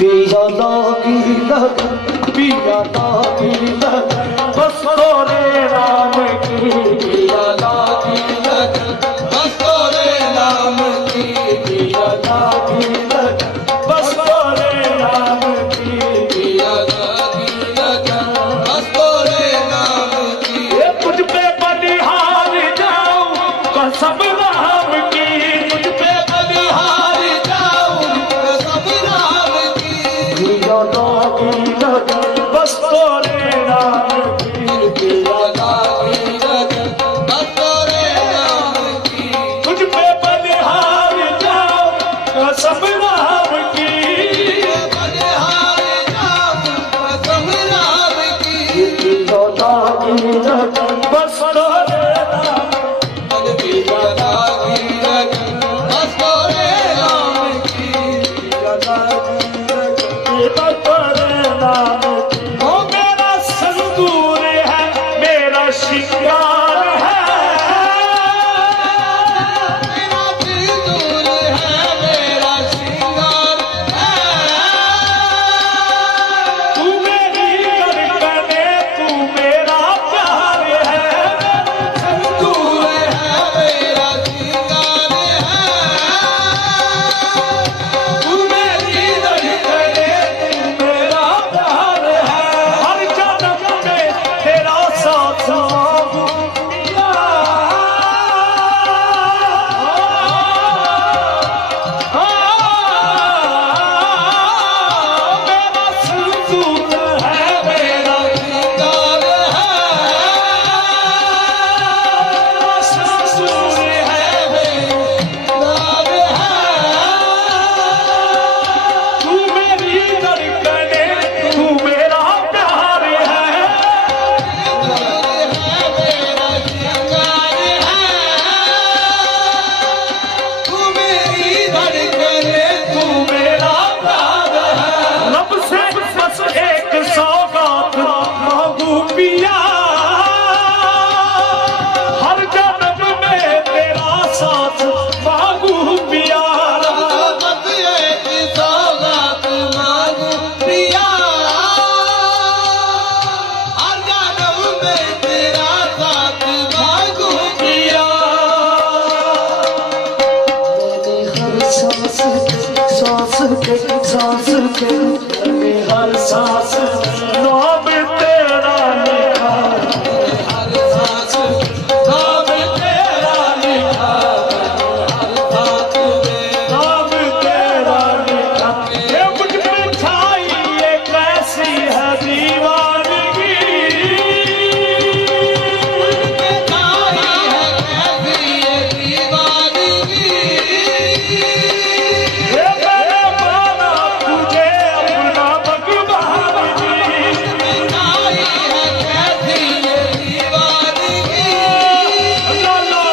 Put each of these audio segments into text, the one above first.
पिया लागी लगन पिया लागी लगन बस तोरे नाम की पिया लागी लगन बस तोरे नाम की पिया लागी लगन बस तोरे नाम की पिया लागी लगन बस तोरे नाम की तुझ पे बलिहार जाऊं कसम राम की तुझ पे बलिहार जाऊं कसम राम की पिया लागी लगन बस तोरे नाम की पिया लागी लगन बस तोरे नाम की तुझ पे बलिहार जाऊं कसम राम की बलिहार जाऊं कसम राम की पिया लागी लगन बस तोरे नाम पिया लागी लगन बस तोरे नाम की पिया लागी लगन बस तोरे नाम की ओ मेरा संदूर है मेरा श्रृंगार है मेरा सिंदूर है मेरा श्रृंगार है तू मेरी धड़कने तू मेरा प्यार है संदूर है मेरा श्रृंगार है तू मेरी धड़कने तू मेरा प्यार है हर जन्म में तेरा साथ मांगू पिया मेरा संदूर है मेरा श्रृंगार है संदूर है मेरा श्रृंगार है तू मेरी धड़कने तू मेरा प्यार है मेरा श्रृंगार है तू मेरी धड़कने तू मेरा प्यार है रब से बस एक सौगात मांगू पिया हर जन्म में तेरा साथ मांगू पिया बस एक सौगात मांगू पिया हर जन्म में तेरा साथ मांगू पिया मैंने हर सांस नाम तेरा लिखा हर सांस नाम तेरा लिखा हर सांस नाम तेरा लिखा ये मुझ पे छाई ये कैसी है दीवानगी ये मैंने माना तुझे अपना भगवान जी ला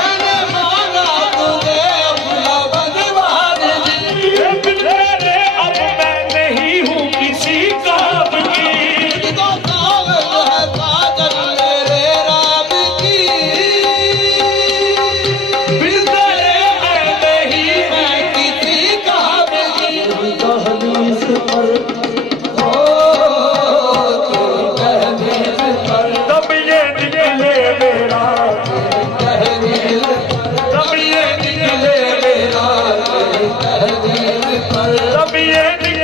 मैंने माना तुझे अपना भगवान जी ये बिन तेरे अब मैं नहीं हूँ किसी काम की तो काम है साजन मेरे राम की बिन तेरे मैं नहीं मैं किसी काम की दहलीज पर हो दहलीज पर तब ये निकले मेरा दहलीज तब ये निकले मेरा दहलीज पर तब ये निकले